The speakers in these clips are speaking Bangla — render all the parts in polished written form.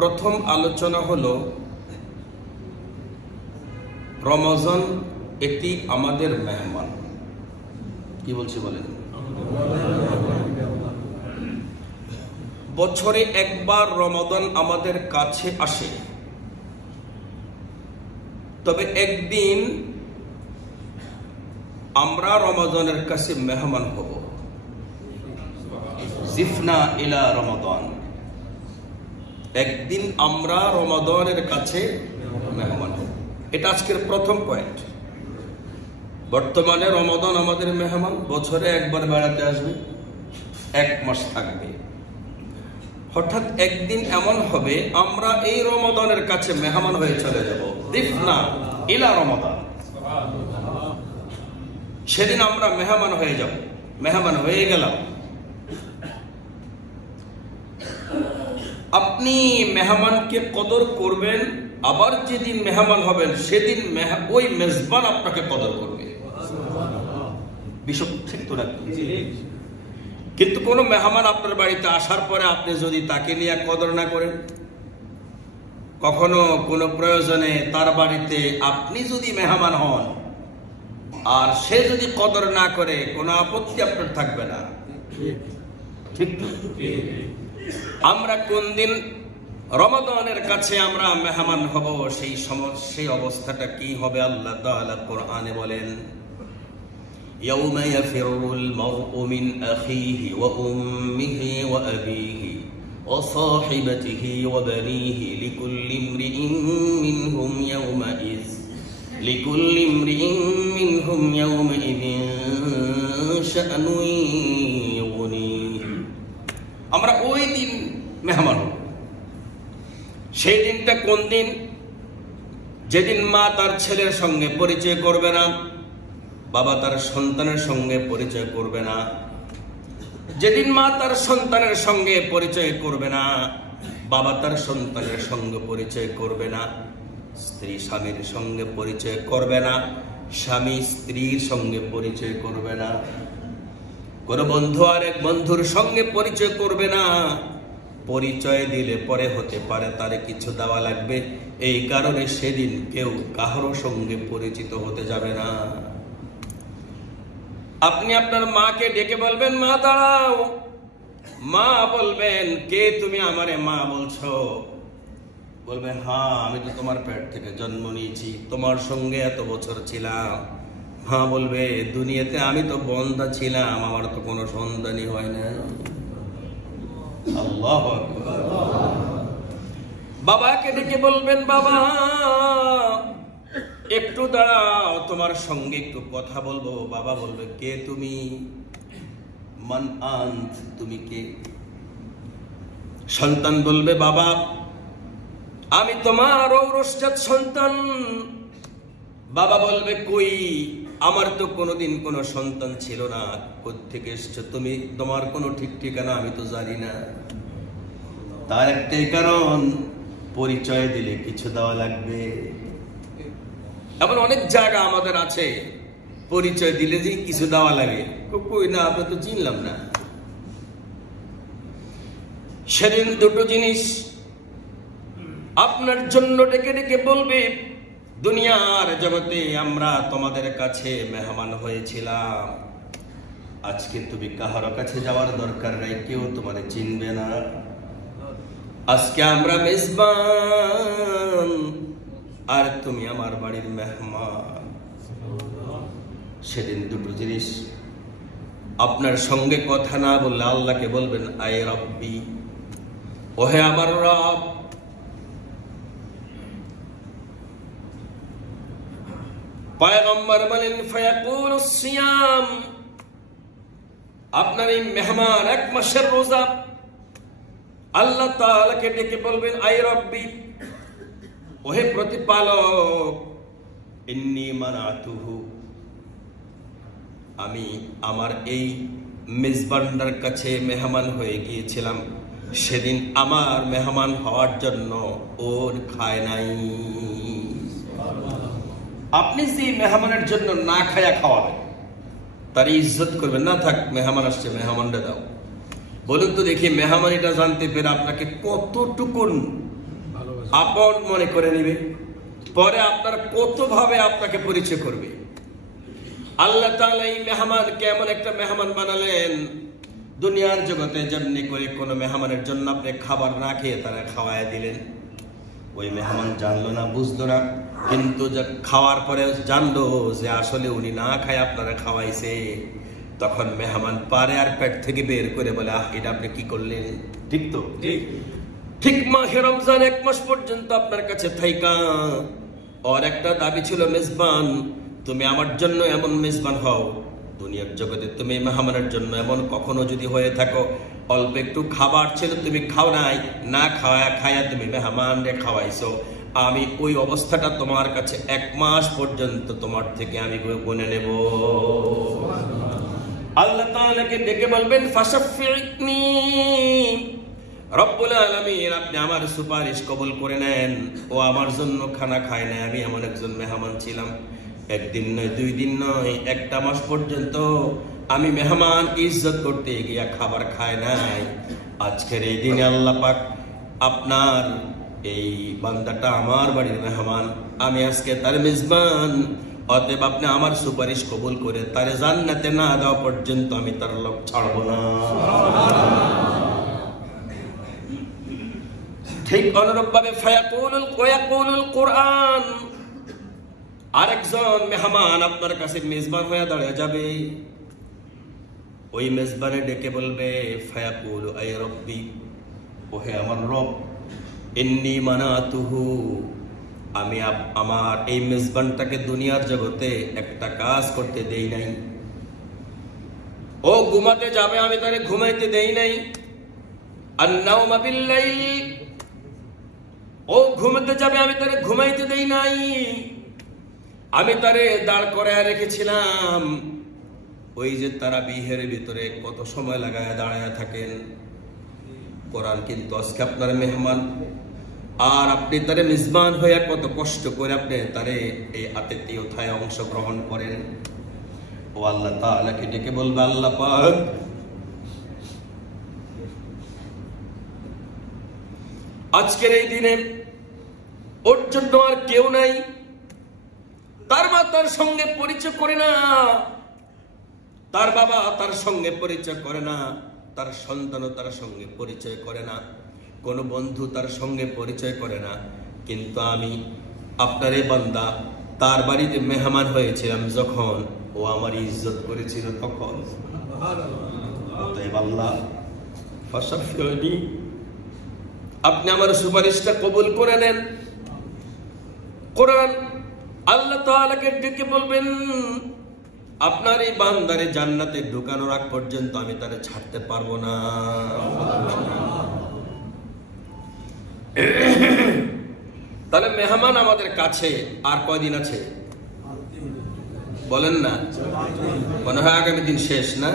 প্রথম আলোচনা হলো রমজান এটি আমাদের মেহমান। কি বলছি বলেন? বছরে একবার রমাদান আমাদের কাছে আসে, তবে একদিন আমরা রমাদানের কাছে মেহমান হব। জিফনা ইলা রমাদান, একদিন আমরা রমাদানের কাছে মেহমান হব। এটা আজকের প্রথম পয়েন্ট। বর্তমানে রমাদান আমাদের মেহমান, বছরে একবার বেড়াতে আসবে, 1 মাস থাকবে। হঠাৎ একদিন এমন হবে আমরা এই রমাদানের কাছে মেহমান হয়ে চলে যাব। জিফনা ইলা রমাদান, সেদিন আমরা মেহমান হয়ে যাব, মেহমান হয়ে গেলাম। আপনি মেহমানকে কদর করবেন, আবার যেদিন মেহমান হবেন সেদিন ওই মেজবান আপনাকে কদর করবে। বিষয় ঠিক তো রাখবেন। কিন্তু কোন মেহমান আপনার বাড়িতে আসার পরে আপনি যদি তাকে নিয়ে কদর না করেন, কখনো কোনো প্রয়োজনে তার বাড়িতে আপনি যদি মেহমান হন আর সে যদি কদর না করে, কোনো আপত্তি আপনার থাকবে না। ঠিক তো? আমরা কোন দিন রমাদানের কাছে আমরা মেহমান হব, সেই অবস্থাটা কি হবে? আল্লাহ তাআলা কোরআনে বলেন, ইয়াউমা ইয়াফিরুল মারউ মিন আখিহি ওয়া উম্মিহি ওয়া আবিহি ওয়া সাহিবাতিহি ওয়া বানিহি লিকুল্লি ইমরিইন মিনহুম ইয়াওমাইযিন শাআনুন ইউগনিহি। আমরা ওই দিন মেহমান হব। সেই দিনটা কোন দিন? যেদিন মা তার ছেলের সঙ্গে পরিচয় করবে না, বাবা তার সন্তানের সঙ্গে পরিচয় করবে না। যেদিন মা তার সন্তানের সঙ্গে পরিচয় করবে না, বাবা তার সন্তানের সঙ্গে পরিচয় করবে না, স্ত্রী স্বামীর সঙ্গে পরিচয় করবে না, স্বামী স্ত্রীর সঙ্গে পরিচয় করবে না, কোন বন্ধু আর এক বন্ধুর সঙ্গে পরিচয় করবে না। পরিচয় দিলে পরে হতে পারে তারে কিছু দেওয়া লাগবে, এই কারণে সেদিন কেউ কারোর সঙ্গে পরিচিত হতে যাবে না। আপনি আপনার মাকে ডেকে বলবেন, মা দাঁড়াও। মা বলবেন, কে তুমি আমারে মা বলছো? বলবে, হ্যাঁ আমি তো তোমার পেট থেকে জন্ম নিয়েছি, তোমার সঙ্গে এত বছর ছিলাম। মা বলবে, দুনিয়াতে আমি তো বন্ধা ছিলাম, আমার তো কোনো সন্তানই হয় না। আল্লাহু আকবার। বাবাকে ডেকে বলবেন, বাবা একটু দাঁড়াও, তোমার সঙ্গে একটু কথা বলবো। বাবা বলবে, কে তুমি? মান আন্ত, তুমি কে? সন্তান বলবে, বাবা আমি তোমার ঔরসজাত সন্তান। বাবা বলবে, কই, আমার তো কোনোদিন কোনো সন্তান ছিল না, কোত্থেকে এসছো তুমি? তোমার কোনো ঠিক ঠিকানা আমি তো জানি না। তার একটাই কারণ, পরিচয় দিলে কিছু দেওয়া লাগবে। এমন অনেক জায়গা আমাদের আছে, পরিচয় দিলে যে কিছু দেওয়া লাগে। কই না, আমরা তো চিনলাম না। সেদিন দুটো জিনিস আপনার জন্য ডেকে ডেকে বলবে, দুনিয়ার জগতে আমরা তোমাদের কাছে মেহমান হয়েছিলাম, আজকে তুমি কাহারো কাছে যাওয়ার দরকার নাই, কেউ তোমাদের চিনবে না। আজকে আমরা মেজবান আর তুমি আমার বাড়ির মেহমান। সেদিন দুটো জিনিস আপনার সঙ্গে কথা না বললে আল্লাহকে বলবেন, আয় রব্বি, ওহে আমার রব। পয়গম্বর বলেন, ফায়াকুলুস সিয়াম, আপনার এই মেহমান 1 মাসের রোজা। আল্লাহ তাআলাকে ডেকে বলবেন, আয় রব্বি, ওহে প্রতিপালক, ইন্নী মানাতুহু, আমি আমার এই মেজবানটার কাছে মেহমান হয়ে গিয়েছিলাম, সেদিন আমার মেহমান হওয়ার জন্য ওর খায় নাই। আপনি যে মেহমানের জন্য না খায়া খাওয়াবেন, তার ইজ্জত করবেন না। থাক, মেহমান আসছে, মেহমানটা দাও। বলুন তো দেখি, মেহমানিটা জানতে পেরে আপনাকে কতটুকুন আপন মনে করে নিবে, পরে আপনার কতভাবে আপনাকে পরিচয় করবে। আল্লাহ তাআলা এই মেহমানকে এমন একটা মেহমান বানালেন, দুনিয়ার জগতে যেমনি করে কোনো মেহমানের জন্য আপনি খাবার না খেয়ে তারা খাওয়ায় দিলেন, ওই মেহমান জানলো না, বুঝলো না, কিন্তু খাওয়ার পরে জানলো যে আসলে উনি না খায় আপনারা খাওয়াইছে, তখন মেহমান পারে আর পেট থেকে বের করে বলে, এটা আপনি কি করলেন? ঠিক তো? ঠিক মাহে রমজান 1 মাস পর্যন্ত আপনার কাছে থাইকা ওর একটা দাবি ছিল, মেজবান, তুমি আমার জন্য এমন মেজবান হও, দুনিয়ার জগতে তুমি মেহমানের জন্য এমন কখনো যদি হয়ে থাকো, অল্প একটু খাবার ছিল তুমি খাও নাই, না খায়া তুমি মেহমানরে খাওয়াইছো, আমি ওই অবস্থাটা তোমার কাছে 1 মাস পর্যন্ত তোমার থেকে আমি গুনে নেব। আল্লাহ তাআলাকে ডেকে বলবেন, ফাশাফি'নি, রব্বুল আলামিন আপনি আমার সুপারিশ কবুল করে নেন। ও আমার জন্য খানা খায় না, আমি এমন একজন মেহমান ছিলাম, 1 দিন নয় 2 দিন নয় 1টা মাস পর্যন্ত আমি মেহমান ইজ্জত করতে গিয়া খাবার খায় নাই। আজকের এই দিনে আল্লাহ পাক আপনার এই বান্দাটা আমার বাড়ির মেহমান, আমি আজকে তার মেজবান, অতএব আপনি আমার সুপারিশ কবুল করে তারে জান্নাতে না দেওয়া পর্যন্ত আমি তার লোক ছাড়ব না। ঠিক অনুরূপভাবে ফায়াকুলুল কোরআন, আরেকজন মেহমান আপনার কাছে মেজবান হয়ে দাঁড়িয়ে যাবে, ওই মেজবানে ডেকে বলবে, ফায়াকুলু আয় রব্বি, ওহে আমার রব, ইন্নী মানাতুহু, আমি আমার এই মেজবানটাকে দুনিয়ার জগতে একটা কাজ করতে দেই নাই, ও ঘুমাতে যাবে আমি তারে ঘুমাইতে দেই নাই, আন-নাওমা বিল-লাইল, ও ঘুমাতে যাবে আমি তারে ঘুমাইতে দেই নাই, আমি তারে দাঁড় করায় রেখেছিলাম, ওই যে তারাবিহের ভিতরে কত সময় লাগায় দাঁড়ায় থাকেন, কোরআন কিন্তু আজকে আপনার মেহমান, আর আপনি তারে মেজবান হইয়া কত কষ্ট করে আপনি তারে এই আতিথেয়তায় অংশগ্রহণ করেন। ও আল্লাহ তাআলাকে ডেকে বলবে, আল্লাহ পাক আজকের এই দিনে ওর জন্য আর কেউ নাই, তার মা তার সঙ্গে পরিচয় করে না, তার বাবা তার সঙ্গে পরিচয় করে না, তার সন্তানও তার সঙ্গে পরিচয় করে না, কোনো বন্ধু তার সঙ্গে পরিচয় করে না, কিন্তু আমি আপনার এই বান্দা তার বাড়িতে মেহমান হয়েছিলাম যখন, ও আমার ইজ্জত করেছিল তখন। আল্লাহ ফাশাফি'নি, আপনি আমার সুপারিশটা কবুল করে নেন। কোরআন আল্লাহ তাআলাকে ডেকে বলবেন, আপনার এই বান্দারে জান্নাতে ঢুকানোর আগ পর্যন্ত আমি তারে ছাড়তে পারবো না। তাহলে মেহমান আমাদের কাছে আর কয়দিন আছে বলেন না? মনে হয় আগামী দিন শেষ না?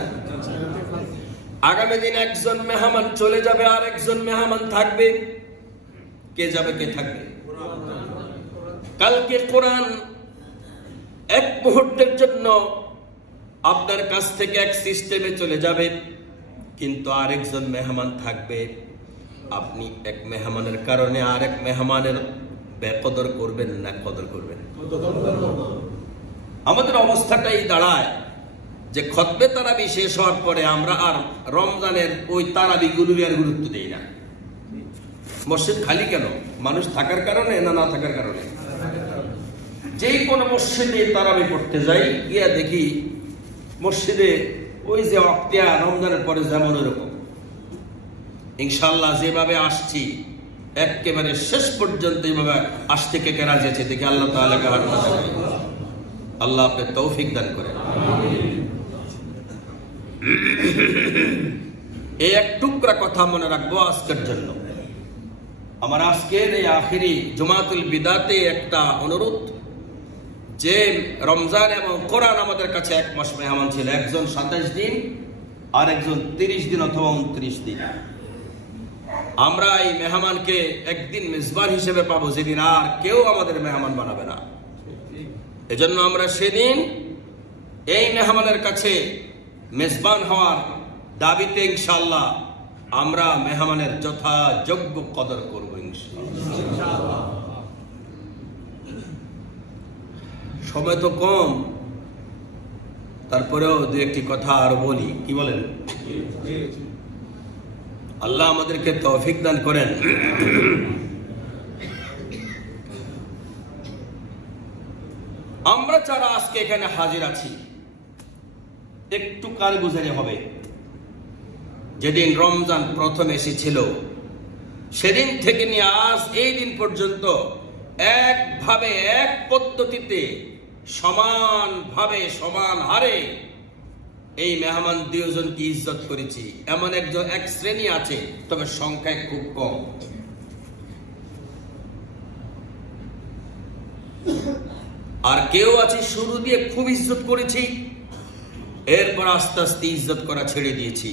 আগামী দিন একজন মেহমান চলে যাবে, আর একজন মেহমান থাকবে। কে যাবে, কে থাকবে? কালকে কোরআন 1 মুহূর্তের জন্য আপনার কাছ থেকে এক সিস্টেমে চলে যাবে, কিন্তু আরেকজন মেহমান থাকবে। আপনি এক মেহমানের কারণে আরেক মেহমানের বেকদর করবেন না কদর করবেন? আমাদের অবস্থাটাই দাঁড়ায় যে খতবে তারাবি শেষ হওয়ার পরে আমরা আর রমজানের ওই তারাবিগুলো আর গুরুত্ব দেই না। মসজিদ খালি কেন? মানুষ থাকার কারণে না না থাকার কারণে? যেই কোনো মসজিদে তারাবি পড়তে যাই, গিয়া দেখি মসজিদে ওই যে অক্তিয়া রমজানের পরে যেমন ওরকম ইনশাল্লাহ যেভাবে আসছি একেবারে শেষ পর্যন্ত এইভাবে আসতে কে রাজি আছে দেখি। আল্লাহ তাআলাকে হাত না দেয়, আল্লাহ আপনাকে তৌফিক দান করে। এই এক টুকরা কথা মনে রাখবো আজকের জন্য। আমার আজকের এই আখিরি জুমাতুল বিদাতে একটা অনুরোধ, যে রমজান এবং কোরআন আমাদের কাছে 1 মাস মেহমান ছিল, একজন 27 দিন আর একজন 30 দিন অথবা 29 দিন। আমরা এই মেহমানকে একদিন মেজবান হিসেবে পাবো, যেদিন আর কেউ আমাদের মেহমান বানাবে না। এজন্য আমরা সেদিন এই মেহমানের কাছে মেজবান হওয়ার দাবিতে ইনশাআল্লাহ আমরা মেহমানের যথাযোগ্য কদর করবো ইনশাআল্লাহ। সময় তো কম, তারপরেও দু একটি কথা আরো বলি। কি বলেন? আল্লাহ আমাদেরকে তৌফিক দান করেন। আমরা যারা আজকে এখানে হাজির আছি একটু কারগুজারি হবে। যেদিন রমজান প্রথম এসেছিল সেদিন থেকে নিয়ে আজ এই দিন পর্যন্ত একভাবে এক পদ্ধতিতে সমানভাবে সমান হারে এই মেহমান দুজনকে ইজ্জত করেছি। এমন এক শ্রেণী আছে, তবে সংখ্যায় খুব কম। আর কেউ আছে শুরু দিয়ে খুব ইজ্জত করেছি, এরপর আস্তে আস্তে ইজ্জত করা ছেড়ে দিয়েছি।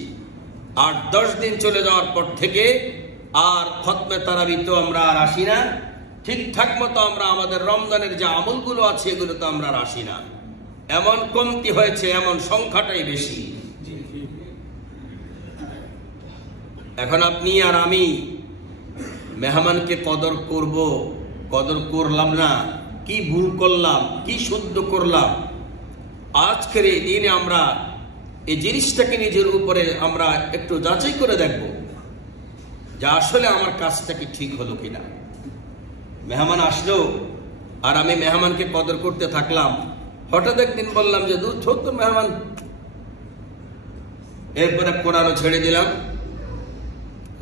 8-10 দিন চলে যাওয়ার পর থেকে আর খতমে তারাবি তো আমরা আর আসি না, ঠিকঠাক মতো আমরা আমাদের রমজানের যে আমলগুলো আছে এগুলো তো আমরা আর আসি না। এমন কমতি হয়েছে, এমন সংখ্যাটাই বেশি। এখন আপনি আর আমি মেহমানকে কদর করব, কদর করলাম না, কি ভুল করলাম, কি শুদ্ধ করলাম, আজকের এই দিনে আমরা এই জিনিসটাকে নিজের উপরে আমরা একটু যাচাই করে দেখব যে আসলে আমার কাজটা কি ঠিক হলো কিনা। মেহমান আসলো আর আমি মেহমানকে কদর করতে থাকলাম, হঠাৎ একদিন বললাম যে দুধ ছোট মেহমান, এরপরে কোরআনও ছেড়ে দিলাম,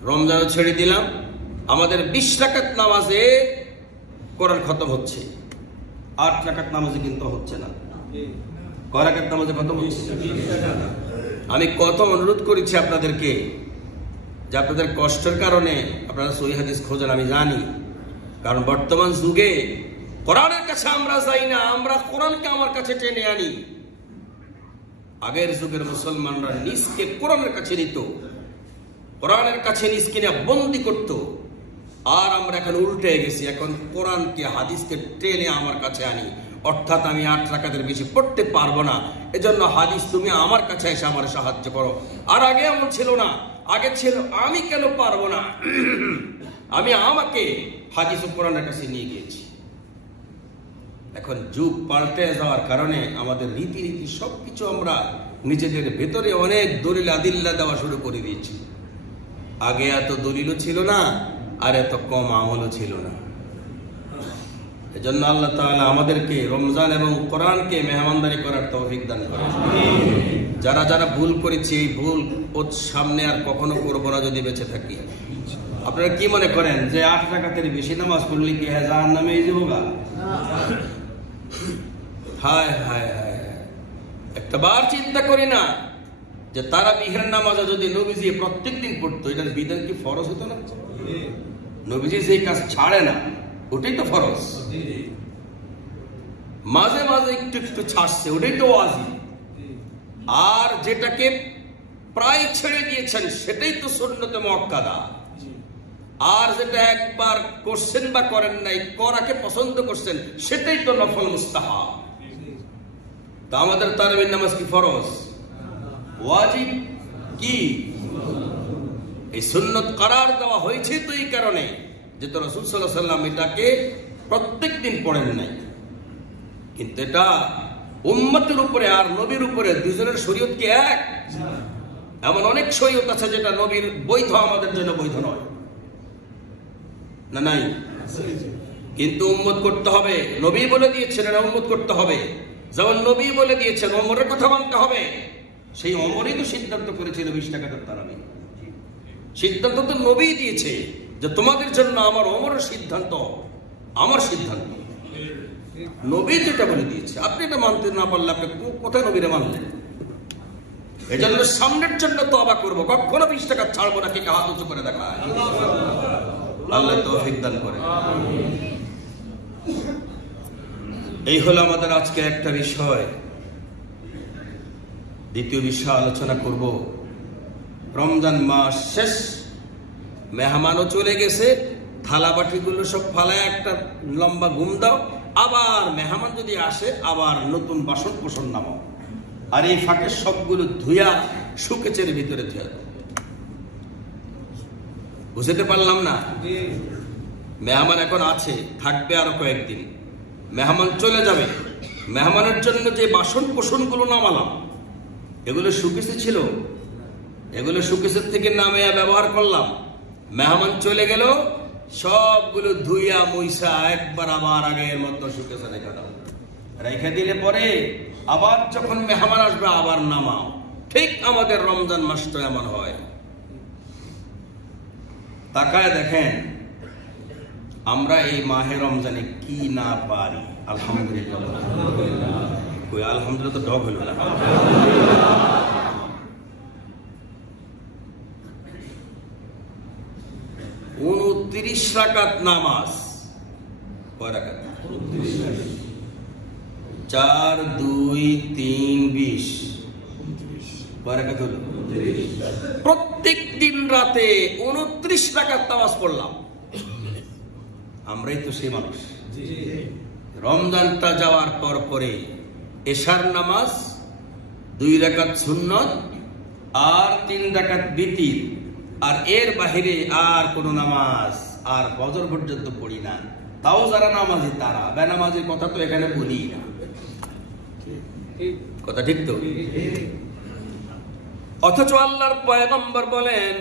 রমজানও ছেড়ে দিলাম। আমাদের 20 রাকাত নামাজে কোরআন খতম হচ্ছে, 8 রাকাত নামাজে কিন্তু হচ্ছে না। কয় রাকাত নামাজে খতম হচ্ছে? আমি কত অনুরোধ করেছি আপনাদেরকে যে আপনাদের কষ্টের কারণে আপনারা সহিহ হাদিস খোঁজেন, আমি জানি। কারণ বর্তমান যুগে কোরআনের কাছে আমরা যাই না, আমরা কোরআনকে আমার কাছে টেনে আনি। আগের যুগের মুসলমানরা নিজকে কোরআনের কাছে নিত, কোরআনের কাছে নিজকে নিয়ে বন্দি করত। আর আমরা এখন উল্টে গেছি, এখন কোরআনকে হাদিসকে টেনে আমার কাছে আনি। অর্থাৎ আমি 8 রাকাতের বেশি পড়তে পারবো না, এজন্য হাদিস তুমি আমার কাছে এসে আমার সাহায্য করো। আর আগে এমন ছিল না, আগে ছিল আমি কেন পারবো না, আমি আমাকে হাদিস ও কোরআনের কাছে নিয়ে গিয়েছি। এখন যুগ পাল্টে যাওয়ার কারণে আমাদের রীতিনীতি সবকিছু আমরা নিজেদের ভেতরে অনেক দলিল আদিল্লা দেওয়া শুরু করে দিয়েছি। আগে এত দলিলও ছিল না, আর এত কম আমলও ছিল না। এজন্য আল্লাহ তাআলা আমাদেরকে রমজান এবং কোরআনকে মেহমানদারি করার তৌফিক দান করেন। যারা যারা ভুল করেছি, এই ভুল ওর সামনে আর কখনো করবো না যদি বেঁচে থাকি। আপনারা কি মনে করেন যে 8 রাকাতের বেশি নামাজ পড়লে কি জাহান্নামে যাবো গা? হায় হায় হায়, একটা বার চিন্তা করি না যে তারাবিহের নামাজে যদি নবীজি প্রত্যেকদিন পড়তো, এটার বিধান কি ফরজ হতো না? নবীজি সেই কাজ ছাড়ে না, ওটাই তো ফরজ। মাঝে মাঝে একটু একটু ছাড়ছে, ওটাই তো ওয়াজিব। আর যেটাকে প্রায় ছেড়ে দিয়েছেন সেটাই তো সুন্নতে মুআক্কাদা। আর যেটা একবার করছেন বা করেন নাই, করাকে পছন্দ করছেন, সেটাই তো নফল মুস্তাহাব। তা আমাদের তারাবির নামাজ কি ফরজ? ওয়াজিব কি? এই সুন্নত করার দেওয়া হয়েছে তো এই কারণে যে তো রাসূল সাল্লাল্লাহু আলাইহি ওয়াসাল্লাম এটাকে প্রত্যেক দিন পড়েন নাই। কিন্তু এটা উম্মতের উপরে আর নবীর উপরে দুজনের শরীয়ত কি এক? এমন অনেক শরীয়ত আছে যেটা নবীর বৈধ, আমাদের জন্য বৈধ নয়, না নাই? কিন্তু উম্মত করতে হবে। নবী বলে দিয়েছেন এটা উম্মত করতে হবে। যেমন নবী বলে দিয়েছেন ওমরের কথা মানতে হবে, সেই ওমরই তো সিদ্ধান্ত করেছিল 20 রাকাতের তারাবি। সিদ্ধান্ত তো নবী দিয়েছে যে তোমাদের জন্য আমার ওমরের সিদ্ধান্ত, আমার সিদ্ধান্ত। নবী যেটা বলে দিয়েছে, আপনি এটা মানতে না পারলে আপনি কোথায় নবীরে মানলেন? এই জন্য সামনের জন্য তওবা করবো, কখনো 20 টাকা ছাড়বো না। কে হাত উঁচু করে দেখা, আল্লাহ তৌফিক দান করে। এই হলো আমাদের আজকে একটা বিষয়। দ্বিতীয় বিষয় আলোচনা করব, রমজান মাস শেষ, মেহমানও চলে গেছে, থালা বাটিগুলো সব ফালায় একটা লম্বা ঘুম দাও। আবার মেহমান যদি আসে, আবার নতুন বাসন কোসন নামাও। আর এই ফাঁকে সবগুলো ধুইয়া শুকেচের ভিতরে ধুয়া দাও। বুঝতে পারলাম না? মেহমান এখন আছে, থাকবে আরো কয়েকদিন, মেহমান চলে যাবে। মেহমানের জন্য যে বাসন কোসনগুলো নামালাম, এগুলো শুকিয়েছে ছিল, এগুলো শুকিয়েছে থেকে নামে ব্যবহার করলাম, মেহমান চলে গেল, সবগুলো ধুইয়া মুইসা একবার আবার আগের মতো শুকিয়েছে রেখে দাও। রেখে দিলে পরে আবার যখন মেহমান আসবে আবার নামাও। ঠিক আমাদের রমজান মাসটা এমন হয়। তাকায় দেখেন আমরা এই মাহে রমজানে কি না পারি। আলহামদুলিল্লাহ, কই আলহামদুলিল্লাহ তো ঢক হইল না। 29 রাকাত নামাজ, কয় রাকাত? 4 2 3 20, কয় রাকাত হলো? প্রত্যেক দিন রাতে 29 রাকাত নামাজ পড়লাম। আমরাই তো সেই মানুষ। রমজানটা যাওয়ার পর পরে এশার নামাজ 2 রাকাত সুন্নত আর 3 রাকাত বিতির, আর এর বাহিরে আর কোন নামাজ আর ফজর পর্যন্ত পড়ি না। তাও যারা নামাজি তারা, বেনামাজির কথা তো এখানে বলি না। কথা ঠিক তো? অথচ আল্লাহর পয়গম্বর বলেন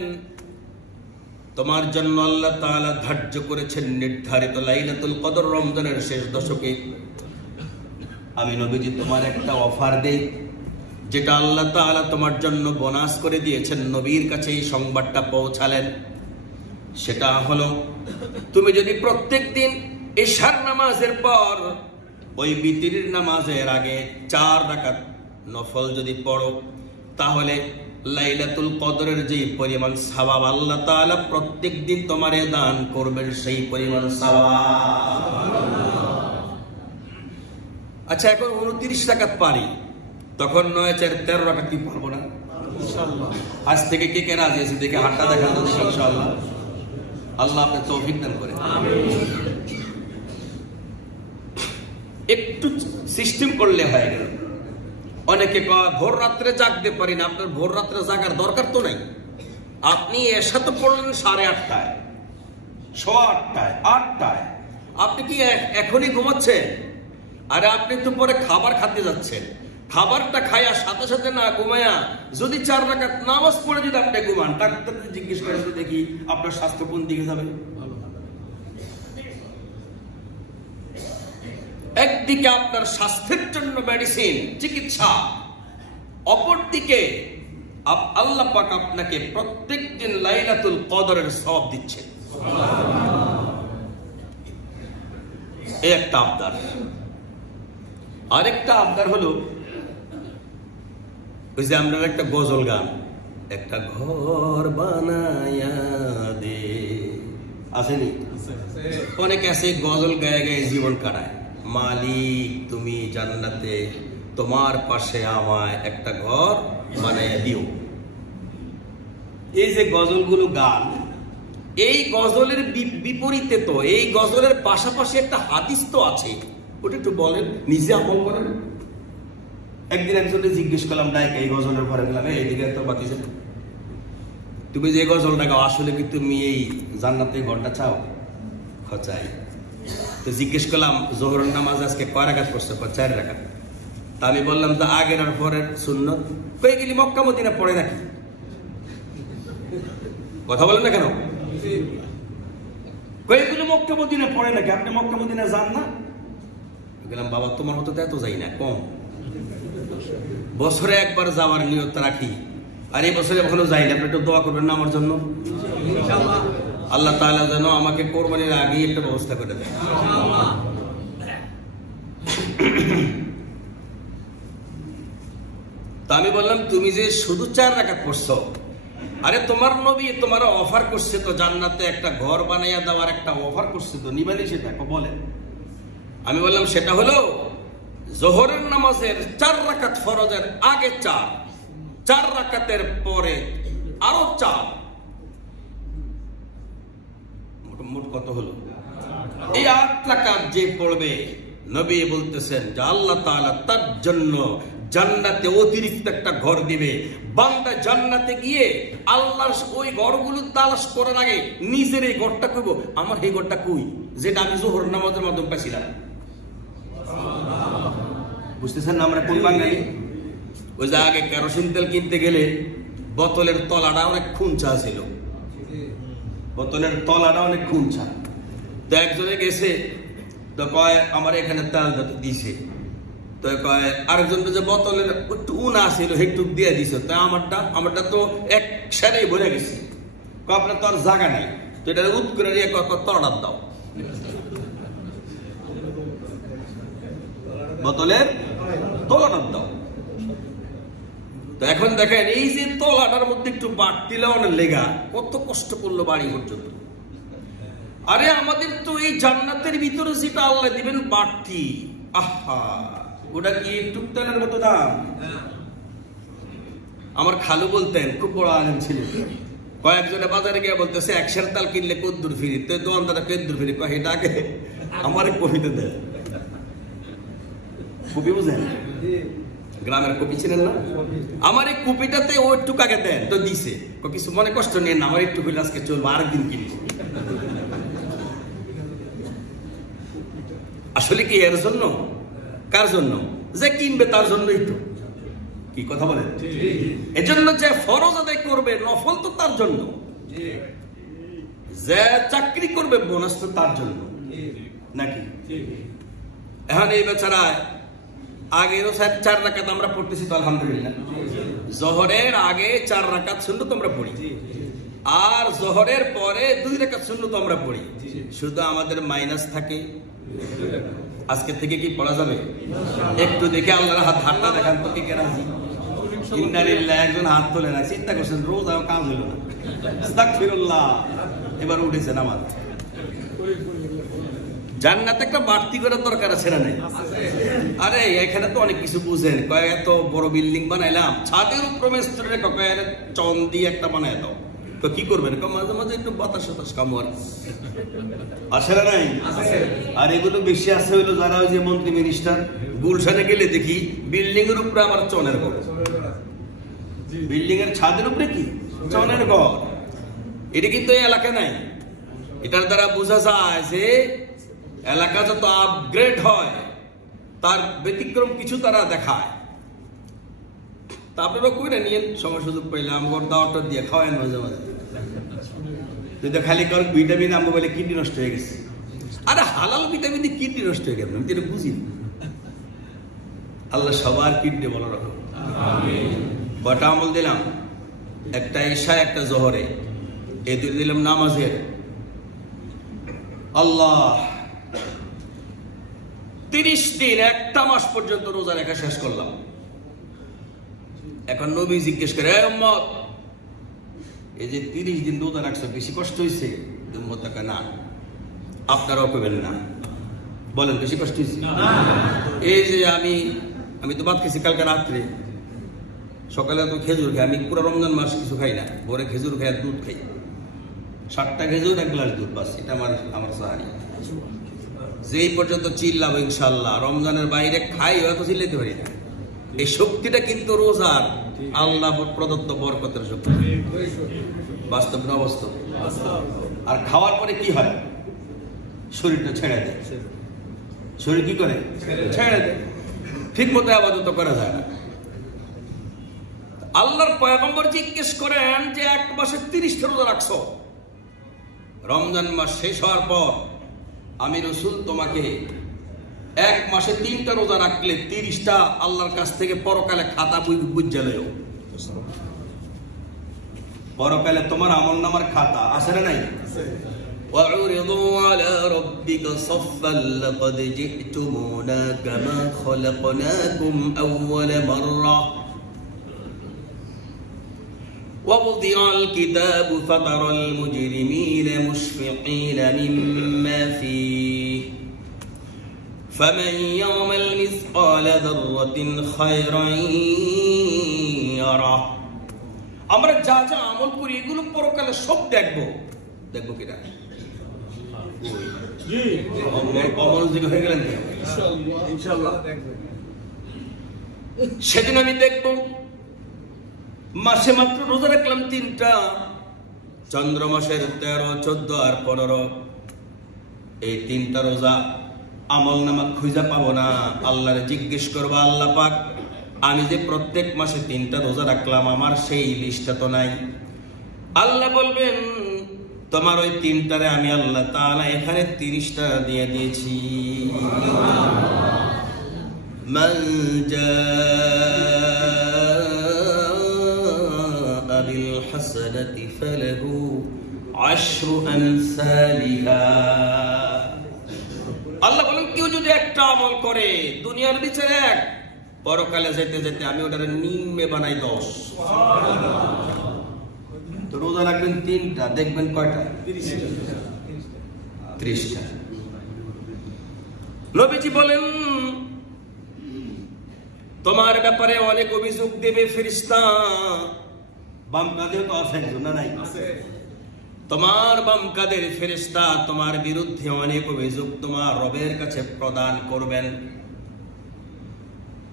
তোমার জন্য আল্লাহ তাআলা ধার্য করেছেন নির্ধারিত লাইলাতুল কদর রমজানের শেষ দশকে। আমি নবীজি তোমার একটা অফার দেই, যেটা আল্লাহ তাআলা তোমার জন্য বোনাস করে দিয়েছেন, নবীর কাছে এই সংবাদটা পৌঁছালেন। সেটা হলো তুমি যদি প্রত্যেক দিন এশার নামাজের পর ওই বিতিরের নামাজের আগে 4 রাকাত নফল যদি পড়ো, তাহলে লাইলাতুল কদরের যে পরিমাণ সওয়াব আল্লাহ তাআলা প্রত্যেক দিন তোমারে দান করবেন, সেই পরিমাণ সওয়াব। আচ্ছা, এখন 29 রাকাত পারি, তখন 9 4 13 রাকাত কি পারবো না? ইনশাআল্লাহ। আজ থেকে কে কে রাজি আছে দেখে হাতটা দেখান তো ইনশাআল্লাহ। আল্লাহ আপনাকে তৌফিক দান করে। আমিন। একটু সিস্টেম করলে হয়ে গেল। অনেকে কয় ভোর রাত্রে জাগতে পারি না। আপনার ভোর রাত্রে জাগার দরকার তো নাই। আপনি এসা তো পড়লেন 8:30টায়, 8:15টায়, 8টায়। আপনি কি এখনই ঘুমাচ্ছেন? আরে আপনি তো পরে খাবার খাতে যাচ্ছেন। খাবারটা খাইয়া সাথে সাথে না ঘুমায়া যদি 4 রাকাত নামাজ পড়ে যদি আপনি ঘুমান, ডাক্তারকে জিজ্ঞেস করে দেখি আপনার স্বাস্থ্য কোন দিকে যাবে। একদিকে আপনার স্বাস্থ্যের জন্য মেডিসিন, চিকিৎসা, অপরদিকে আল্লাহ পাক আপনাকে প্রত্যেক দিন লাইলাতুল কদরের সওয়াব দিচ্ছেন। এই একটা আবদার। আরেকটা আবদার হলো ওই যে আমরা একটা গজল গান, একটা ঘর বানায়া দে, আসেনি? অনেকে আছে গজল গায়ে গায়ে জীবন কাটায়। মালিক তুমি জান্নাতে তোমার পাশে আমায় একটা ঘর বানায়া দিও। এই যে গজলগুলো গান, এই গজলের বিপরীতে তো এই গজলের পাশাপাশি একটা হাদিস তো আছে, ওটা একটু বলেন, নিজে আমল করেন। একদিন একজনকে জিজ্ঞেস করলাম, ডাইকা এই গজলের পরে গেলাম, এইদিকে তো বাতিছে, তুমি যে গজলটা গাও আসলে কি তুমি এই জান্নাতে ঘরটা চাও? চাই। তো জিজ্ঞেস করলাম জোহরের নামাজ আজকে কয় রাকাত পড়ছে? 4 রাকাত। তা আমি বললাম তো আগের আর পরের সুন্নত? কই গেলি মক্কা মদিনা পড়ে নাকি? কথা বলেন না কেন? কয়েকগুলো মক্কা মদিনা পড়ে নাকি? আপনি মক্কা মদিনা যান না? গেলাম, বাবা তোমার মতো তো এত যাই না, কম। বছরে একবার যাওয়ার নিয়ত রাখি, আর এই বছরে এখনো যাই না। আপনি একটু দোয়া করবেন না আমার জন্য? আল্লাহ তাআলা যেন আমাকে কোরবানির আগে একটা ব্যবস্থা করে দেয়। তা আমি বললাম, তুমি যে শুধু 4 রাকাত পড়ছো, আরে তোমার নবী তোমার অফার করছে তো, জান্নাতে একটা ঘর বানাইয়া দেওয়ার একটা অফার করছে তো, নিবানি সেটা বলেন। আমি বললাম সেটা হলো জোহরের নামাজের 4 রাকাত ফরজের আগে 4 রাকাতের পরে আরো 4, মোট কত হলো? এই 8 রাকাত যে পড়বে, নবী বলতেছেন যে আল্লাহ তাআলা তার জন্য জান্নাতে অতিরিক্ত একটা ঘর দিবে। বান্দা জান্নাতে গিয়ে আল্লাহর ওই ঘরগুলো তালাশ করার আগে নিজের এই ঘরটা কইব, আমার এই ঘরটা কই, যেটা আমি জোহর নামাজের মাধ্যমে পাইছিলাম। বুঝতেছেন না আমরা কোন বাঙালি? ওই যে আগে কেরোসিন তেল কিনতে গেলে বোতলের তলাটা অনেক খুঞ্চা ছিল, বোতলের তলাটা অনেক খুঞ্চা। তো একজনে গেছে, তো কয় আমার এখানে তেল দিছে, তো কয় আরেকজন যে বোতলের একটু উনা ছিল একটু দিয়ে দিছে, তো আমারটা তো এক সারেই ভরে গেছে। আপনার তো আর জায়গা নাই, তো এটা উৎ করে নিয়ে তলাটা দাও, বোতলের তলাটা দাও। তো এখন দেখেন এই যে তলাটার মধ্যে একটু বাড়তি লাগানোর লেগা কত কষ্ট করলো বাড়ি পর্যন্ত। আরে আমাদের তো এই জান্নাতের ভিতরে যেটা আল্লাহ দিবেন বাড়তি, আহা ওটা কি একটু তেলের মতো দাম। আমার খালু বলতেন, খুব বড় আলেম ছিলেন, কয়েকজনে বাজারে গিয়ে বলতেছে 100 তাল কিনলে কদ্দুর ফিরি, তো দোকানদারটা কদ্দুর ফিরি কয় এটাকে আমার কপিতে দেয়। কপি বুঝেন, গ্রামের কপি ছিলেন না? আমার এই কপিটাতে ও একটু কাকে দেন, তো দিছে, কিছু মনে কষ্ট নেই না, আমার একটু হইলে আজকে চলবো, আরেকদিন কিনবো। আসলে কি এর জন্য? কার জন্য? যে কিনবে তার জন্যই তো। কি কথা বলেন? এজন্য যে ফরজ আদায় করবে নফল তো তার জন্য, যে চাকরি করবে বোনাস তো তার জন্য নাকি? এখন এই বেচারা আগেরও 4 রাকাত আমরা পড়তেছি তো আলহামদুলিল্লাহ। জোহরের আগে 4 রাকাত সুন্নাত আমরা পড়ি, আর জোহরের পরে 2 রাকাত সুন্নাত আমরা পড়ি। শুধু আমাদের মাইনাস থাকে, আজকে থেকে কি পড়া যাবে? একটু দেখে আল্লাহর হাতটা দেখান তো কে কে রাজি। ইন্নালিল্লাহ, একজন হাত তোলে না, চিন্তা করছেন রোজ আর কাজ হইল না, আস্তাগফিরুল্লাহ, এবার উঠেছে নামাজ। জান্নাতে একটা বাড়তি করার দরকার আছে না? আরে এখানে তো অনেক কিছু বুঝেন, কয় এত বড় বিল্ডিং বানাইলাম, ছাদের উপরে স্তরে চন দিয়ে একটা বানাই দাও, তো কি করবেন? মাঝে মাঝে একটু বাতাস বাতাস কামড় আসে না নাই? আর এগুলো বেশি আছে হইলো যারা ওই যে মন্ত্রী মিনিস্টার। গুলশানে গেলে দেখি বিল্ডিং এর উপরে আবার চনের ঘর, বিল্ডিং এর ছাদের উপরে কি চনের ঘর। এটা কিন্তু এই এলাকা নাই। এটার দ্বারা বোঝা যায় যে এলাকা যত আপগ্রেড হয় তার ব্যতিক্রম কিছু তারা দেখায়। তা আপনারা কই না নিয়ে সময় সুযোগ পাইলে আমার দাওয়াটা দিয়ে খাওয়ায় মাঝে মাঝে। যদি খালি কারণ ভিটামিন আমবো বলে কিডনি নষ্ট হয়ে গেছে। আরে হালাল ভিটামিন দিয়ে কিডনি নষ্ট হয়ে গেল, আমি তো এটা বুঝি। আল্লাহ সবার কিডনি বলো রকম। কটা আমল দিলাম? একটা ঈশা, একটা জোহরে, এই 2 দিলাম নামাজের। আল্লাহ 30 দিন, একটা মাস পর্যন্ত রোজা রেখা শেষ করলাম। এখন নবী জিজ্ঞেস করে, উম্মত এই যে 30 দিন রোজা রাখছো বেশি কষ্ট হয়েছে? উম্মত তাকে না, আপনারাও করবেন না। বলেন বেশি কষ্ট হয়েছে? এই যে আমি তো ভাত খেয়েছি কালকে রাত্রে, সকালে তো খেজুর খাই, আমি পুরো রমজান মাস কিছু খাই না, ভোরে খেজুর খাই আর দুধ খাই, 7টা খেজুর 1 গ্লাস দুধ, বাস এটা আমার সাহারি। যেই পর্যন্ত চিল্লাবো ইনশাল্লাহ, রমজানের বাইরে খাই হয়তো চিল্লাইতে পারি না। এই শক্তিটা কিন্তু রোজার আল্লাহ প্রদত্ত বরকতের শক্তি, বাস্তব না অবাস্তব? আর খাওয়ার পরে কি হয়? শরীরটা ছেড়ে দেয়। শরীর কি করে? ছেড়ে দেয়, ঠিক মতো আবাদত করা যায় না। আল্লাহর পয়গম্বর জিজ্ঞেস করেন যে 1 মাসে 30টা রোজা রাখছো, রমজান মাস শেষ হওয়ার পর আমি রাসূল তোমাকে 1 মাসে 3টা রোজা রাখলে 30টা আল্লাহর কাছ থেকে পরকালে খাতা বুঝে লইও। পরকালে তোমার আমল নামার খাতা আছে না নাই? وَعُرِضُوا عَلَى رَبِّكَ صَفًّا لَقَدْ جِئْتُمُونَا كَمَا خَلَقْنَاكُمْ أَوَّلَ مَرَّةٍ وَوُضِعَ الْكِتَابُ فَتَرَى الْمُجْرِمِينَ مُشْفِقِينَ مِمَّا فِيهِ فَمَنْ يَعْمَلْ مِثْقَالَ ذَرَّةٍ خَيْرًا يَرَهُ। আমরা যা যা আমল করি এগুলো পরকালে সব দেখবো কিনা? হয়ে গেলেন সেদিন আমি দেখবো মাসে মাত্র রোজা রাখলাম 3টা, চন্দ্র মাসের 13, 14 আর 15, এই 3টা রোজা আমল নামা খুঁজে পাবো না। আল্লাহরে জিজ্ঞেস করবো, আল্লাহ পাক আমি যে প্রত্যেক মাসে 3টা রোজা রাখলাম, আমার সেই লিস্টটা তো নাই। আল্লাহ বলবেন, তোমার ওই 3টারে আমি আল্লাহ তাআলা এখানে 30টা দিয়ে দিয়েছি। মান জাআ বিল হাসানাতি ফালাহু আশরু আমসালিহা। আল্লাহ বলেন, কেউ যদি একটা আমল করে দুনিয়ার বিচারে 1, পরকালে যেতে যেতে আমি ওটারে নিম্নে বানাই 10। তো রোজা রাখবেন 3টা, দেখবেন কয়টা? 30টা। নবীজি বলেন, তোমার ব্যাপারে অনেক অভিযোগ দেবে ফেরেশতা। বাম কাঁধেও তো আছে একজন, না নাই? তোমার বাম কাঁধের ফেরেশতা তোমার বিরুদ্ধে অনেক অভিযোগ তোমার রবের কাছে প্রদান করবেন।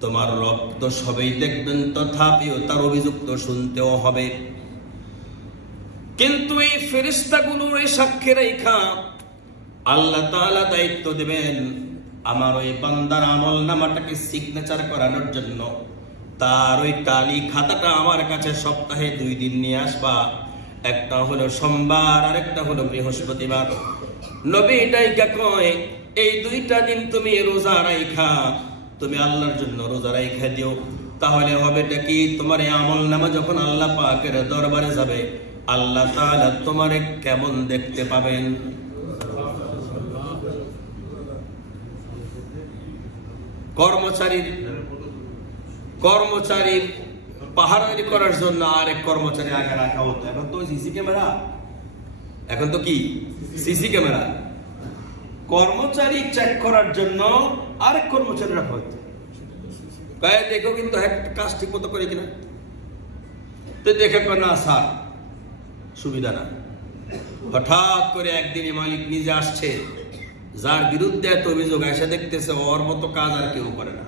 তোমার রব তো সবই দেখবেন, তথাপিও তার অভিযোগ তো শুনতেও হবে। কিন্তু এই ফেরেশতাগুলোর এই সাক্ষী রেখা আল্লাহ তাআলা দায়িত্ব দেবেন, আমার ওই বান্দার আমল নামাটাকে সিগনেচার করানোর জন্য তার ওই টালি খাতাটা আমার কাছে সপ্তাহে 2 দিন নিয়ে আসবা। একটা হলো সোমবার, আর একটা হলো বৃহস্পতিবার। নবী এটাই কয়, এই 2টা দিন তুমি রোজা রাখা, তুমি আল্লাহর জন্য রোজা রাখা দিও। তাহলে হবেটা কি, তোমার এই আমল নামা যখন আল্লাহ পাকের দরবারে যাবে, আল্লাহ তাআলা তোমারে কেমন দেখতে পাবেন? কর্মচারীর পাহারাদারি করার জন্য আরেক কর্মচারী আগে রাখা হতো। এখন তো সিসি ক্যামেরা, এখন তো কি সিসি ক্যামেরা। কর্মচারী চেক করার জন্য আরেক কর্মচারী রাখা হতো। দেখো কিন্তু একটা কাজ ঠিক মতো করে কিনা। তো দেখে না স্যার, সুবিধা না। হঠাৎ করে একদিনই মালিক নিজে আসছে, যার বিরুদ্ধে এত অভিযোগ এসে দেখতেছে ওর মতো কাজ আর কেউ করে না,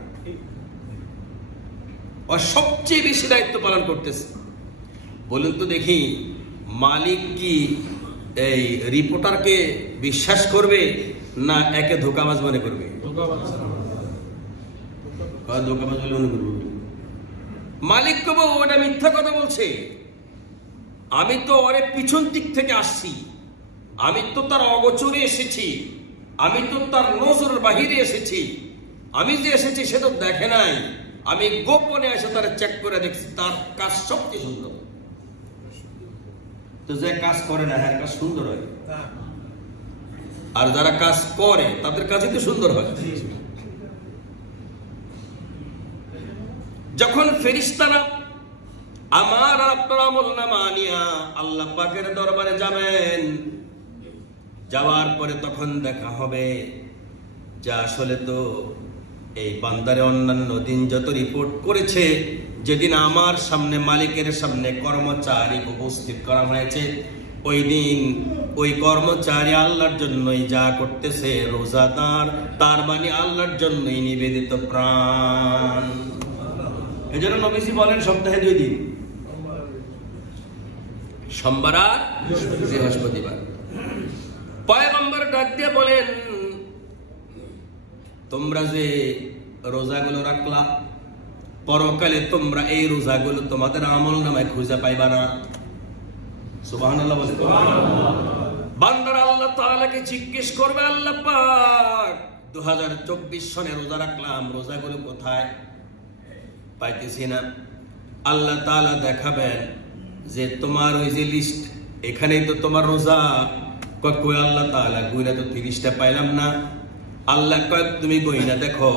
ও সবচেয়ে বেশি দায়িত্ব পালন করতেছে। বলুন তো দেখি, মালিক কি এই রিপোর্টারকে বিশ্বাস করবে না একে ধোঁকাবাজ মনে করবে? ধোঁকাবাজ মনে করবে। মালিক কব ওটা মিথ্যা কথা বলছে, আমি তো অনেক পিছন দিক থেকে আসছি, আমি তো তার অগোচরে এসেছি, আমি তো তার নজরের বাহিরে এসেছি, আমি যে এসেছি সে তো দেখে নাই, আমি গোপনে এসে তারা চেক করে দেখছি, তার কাজ সবচেয়ে সুন্দর। তো যে কাজ করে না হ্যাঁ কাজ সুন্দর হয়, আর যারা কাজ করে তাদের কাজই তো সুন্দর হয়। যখন ফেরেশতারা আমার আপনার আমলনামা নিয়া আল্লাহ পাকের দরবারে যাবেন, যাওয়ার পরে তখন দেখা হবে যে আসলে তো এই বান্দারে অন্যান্য দিন যত রিপোর্ট করেছে, যেদিন আমার সামনে মালিকের সামনে কর্মচারী উপস্থিত করা হয়েছে, ওই দিন ওই কর্মচারী আল্লাহর জন্যই যা করতেছে, রোজাদার, তার মানে আল্লাহর জন্যই নিবেদিত প্রাণ। এজন্য নবীজি বলেন সপ্তাহে 2 দিন, সোমবার আর বৃহস্পতিবার। পয়গম্বর ডাক দিয়ে বলেন, তোমরা যে রোজাগুলো রাখলা, পরকালে তোমরা এই রোজাগুলো তোমাদের আমলনামায় খুঁজে পাইবা না। সুবহানাল্লাহ বলেন। বান্দারা আল্লাহ তাআলাকে জিজ্ঞেস করবে, আল্লাহ পাক 2024 সনে রোজা রাখলাম, রোজাগুলো কোথায়? পাইতেছি না। আল্লাহ তাআলা দেখাবেন যে তোমার ওই যে লিস্ট, এখানেই তো তোমার রোজা। কই আল্লাহ তাআলা, গুইনা তো 30টা পাইলাম না। আল্লাহ কয় তুমি গইনা দেখো।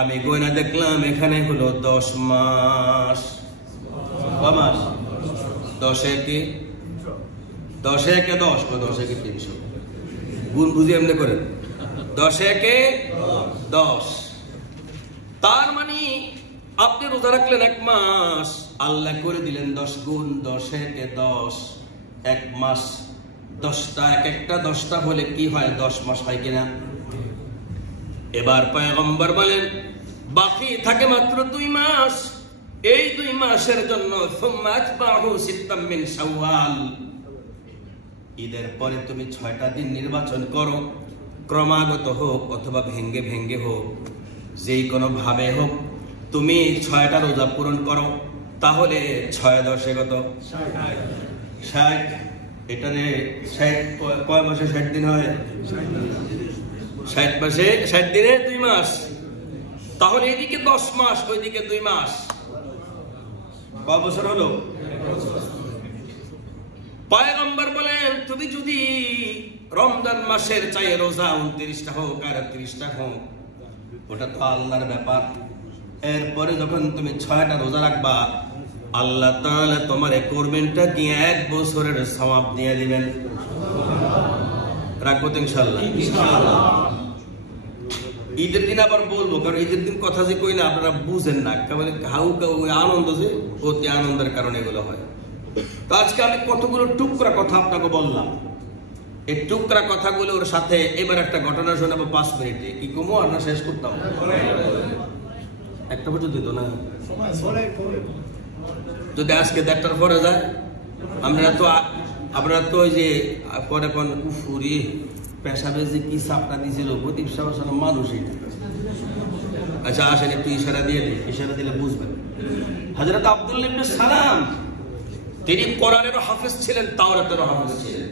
আমি গইনা দেখলাম এখানে হলো 10 মাস। কয় মাস? 10 একে 10 একে 10, 10 একে 300। গুণ বুঝি এমনি করেন, 10 একে 10। তার মানে আপনি রোজা রাখলেন 1 মাস, আল্লাহ করে দিলেন 10 গুণ 10 একে 10, 1 মাস। 10টা এক একটা 10টা হলে কি হয়? 10 মাস হয় কিনা? এবার পয়গম্বর বলেন বাকি থাকে মাত্র 2 মাস। এই 2 মাসের জন্য সুম্মা আতবাহু সিত্তাম মিন শাওয়াল, ঈদের পরে তুমি 6টা দিন নির্বাচন করো। ক্রমাগত হোক অথবা ভেঙ্গে ভেঙ্গে হোক, যেই কোনো ভাবে হোক তুমি 6টা রোজা পূরণ করো, তাহলে 6 10 কত 60। এটারে 60 কয় মাসে 60 দিন হয়? 60 মাসে 60 দিনে 2 মাস। তাহলে এদিকে 10 মাস, ওইদিকে 2 মাস, কয় বছর হলো? পয়গম্বর বলেন তুমি যদি রমজান মাসের চাই রোজা 29টা হোক আর 30টা হোক, ওটা তো আল্লাহর ব্যাপার। এরপরে যখন তুমি 6টা রোজা রাখবা, আল্লাহ তাআলা তোমার করবেনটা কি 1 বছরের সওয়াব দিয়ে দিবেন। রাখবো তো ইনশাআল্লাহ। ঈদের দিন আবার বলবো, কারণ ঈদের দিন কথা যে কইলে আপনারা বুঝেন না, কেবল কাউ কাউ আনন্দ, যে অতি আনন্দের কারণে এগুলো হয়। তো আজকে আমি কতগুলো টুকরা কথা আপনাকে বললাম, এই টুকরা কথাগুলোর সাথে এবার একটা ঘটনা শোনাবো 5 মিনিটে। কি কমো আর না শেষ করতাম? একটা পর্যন্ত দিত না, যদি আজকে 1টার পরে যায় আপনারা তো ওই যে পরে কোন কুফুরি পেশাবে যে কি চাপটা দিয়েছিল প্রদীপ সাহসন মানুষই। আচ্ছা আসেন একটু ইশারা দিয়ে দিই, ইশারা দিলে বুঝবেন। হযরত আব্দুল্লাহ ইবনে সালাম তিনি কোরআনেরও হাফেজ ছিলেন, তাওরাতেরও হাফেজ ছিলেন।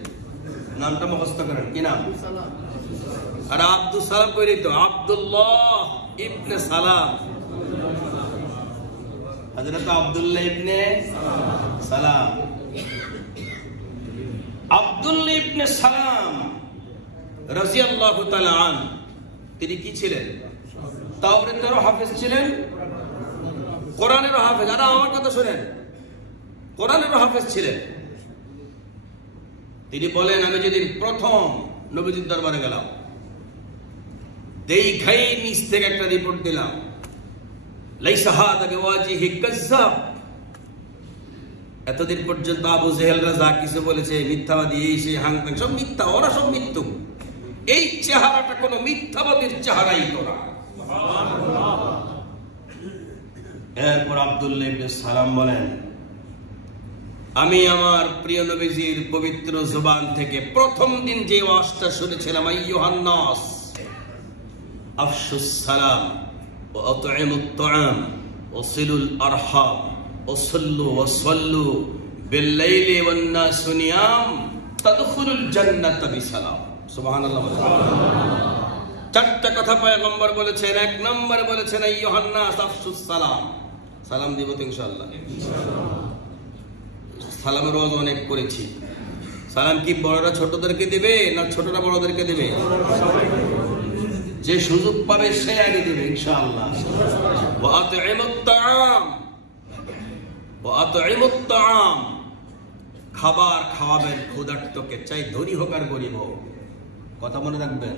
নামটা মুখস্থ করেন, কি নাম? আর আব্দুল সালাম কইরে তো আব্দুল্লাহ ইবনে সালাম, হযরত আব্দুল্লাহ ইবনে সালাম। আব্দুল্লাহ ইবনে সালাম রাদিয়াল্লাহু তাআলা আনহু তিনি কি ছিলেন? তাওরাতেরও হাফেজ ছিলেন, কোরআনেরও হাফেজ। আর আমার কথা শুনেন, কোরআনেরও হাফেজ ছিলেন। তিনি বলেন আমি যেদিন প্রথম নবীজির দরবারে গেলাম, দেখাই নিচ থেকে একটা রিপোর্ট দিলাম, লাইসা হাদা বিওয়াজিহি কাযাব। এতদিন পর্যন্ত আবু জেহেলরা যা কিছু বলেছে মিথ্যাবাদী, এই সেই হাংতাং সব মিথ্যা, ওরা সব মৃত্যু। এই চেহারাটা কোন মিথ্যাবাদীর চেহারাই করা। এরপর আব্দুল্লাহ ইবনে সালাম বলেন আমি আমার প্রিয় নবীজির পবিত্র জবান থেকে প্রথম দিন যে ওয়াজটা শুনেছিলাম, আইয়ুহান নাস আফশুস সালাম ওয়া আত'ইমুত তা'আম ওয়া সিলুল আরহাম ওয়া সাল্লু ওয়া সাল্লু বিল লাইলি ওয়ান নাসু নিয়াম তাদখুলুল জান্নাতা বিসালাম। সুবহানাল্লাহ। 4টা কথা পয়গম্বর বলেছেন। 1 নম্বরে বলেছেন আইয়ুহান নাস আফশুস সালাম, সালাম দিব তো ইনশাআল্লাহ। সালামের ওয়াজ অনেক করেছি। সালাম কি বড়রা ছোটদেরকে দেবে না ছোটরা বড়দেরকে দেবে? যে সুযোগ পাবে সে আগে দেবে ইনশাআল্লাহ। ওয়া আত'ইমুত তা'আম, ওয়া আত'ইমুত তা'আম, খাবার খাওয়াবেন ক্ষুধার্তকে, চাই ধনী হোক আর গরিব হোক। কথা মনে রাখবেন,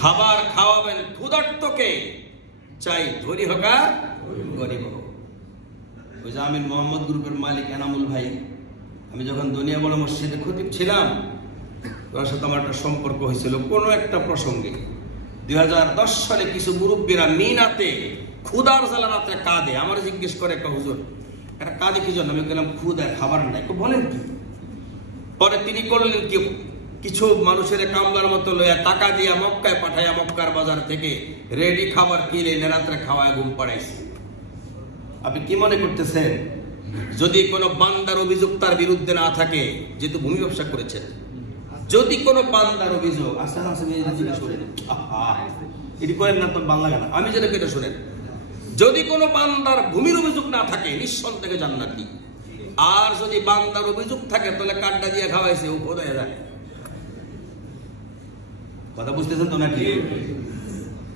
খাবার খাওয়াবেন ক্ষুধার্তকে, চাই ধনী হোক আর গরিব হোক। ওই যে আমিন মোহাম্মদ গ্রুপের মালিক এনামুল ভাই, আমি যখন দুনিয়া বড় মসজিদে খতিব ছিলাম, ওর সাথে আমার একটা সম্পর্ক হয়েছিল কোনো একটা প্রসঙ্গে। 2010 সালে কিছু মুরব্বীরা মিনাতে ক্ষুধার জ্বালা রাতে কাঁদে। আমার জিজ্ঞেস করে একটা হুজুর এটা কাঁদে কি জন্য? আমি বললাম ক্ষুধায় খাবার নাই। বলেন কি? পরে তিনি করলেন কি, কিছু মানুষের কামলার মতো লইয়া টাকা দিয়া মক্কায় পাঠাইয়া মক্কার বাজার থেকে রেডি খাবার কিনে রাত্রে খাওয়ায় ঘুম পাড়াইছে। আপনি কি মনে করতেছেন যদি কোনো বান্দার অভিযোগ তার বিরুদ্ধে না থাকে, যেহেতু ভূমি ব্যবসা করেছেন, যদি কোনো বান্দার অভিযোগ এটি করেন না তো বাংলা গান, আমি যেটা কেটে শোনেন, যদি কোনো বান্দার ভূমির অভিযোগ না থাকে নিঃসন্দেহে জান্নাতি। আর যদি বান্দার অভিযোগ থাকে তাহলে কাড্ডা দিয়ে খাওয়াইছে ও কোথায় যায়। কথা বুঝতেছেন তো নাকি?